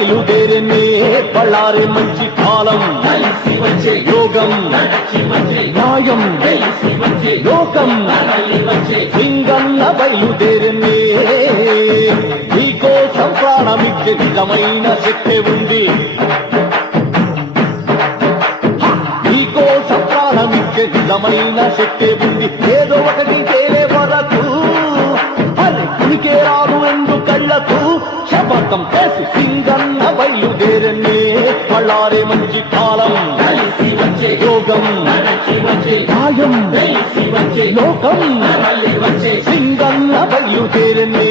బయలుదేరనే బళ్ళారే మంచి కాలం యోగం న్యాయం లోకం సింగన్న బయలుదేరనే నీకోసం ప్రాణమిచ్చే నిజమైన శక్తి ఉంది నీకోసం ప్రాణమిచ్చే నిజమైన శక్తి ఉంది ఏదో ఒకటి తేలే వరకు ఉనికే రాదు ఎందు కళ్ళకు శపథం చేసి సింగన్న బయలుదేరనే బళ్ళారే మంచి కాలం యోగం న్యాయం లోకం సింగన్న బయలుదేరనే